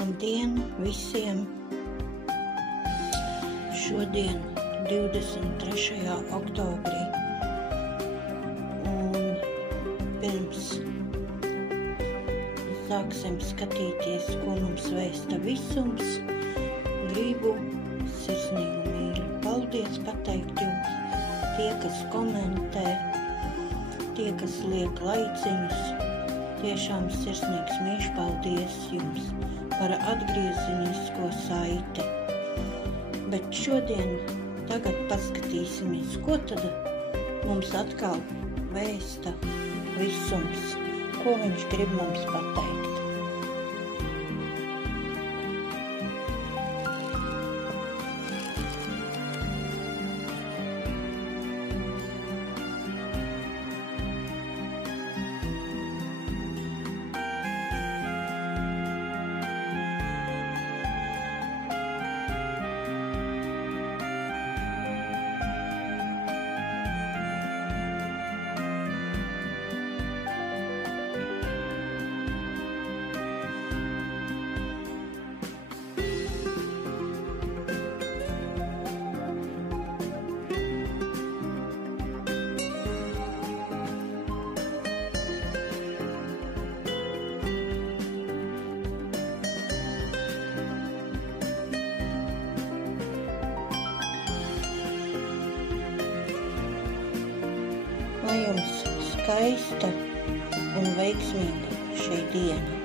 Labdien visiem! Šodien 23. oktobrī. Un pirms sāksim skatīties, ko mums vēsta visums, gribu sirsnīgu mīļu paldies pateikt jums, tie, kas komentē, tie, kas liek laiciņus. Tiešām sirsnīgs mīļš paldies jums par atgriezenisko saiti. Bet šodien tagad paskatīsimies, ko tad mums atkal vēsta visums, ko viņš grib mums pateikt. Lai jums skaista un veiksmīga šī diena!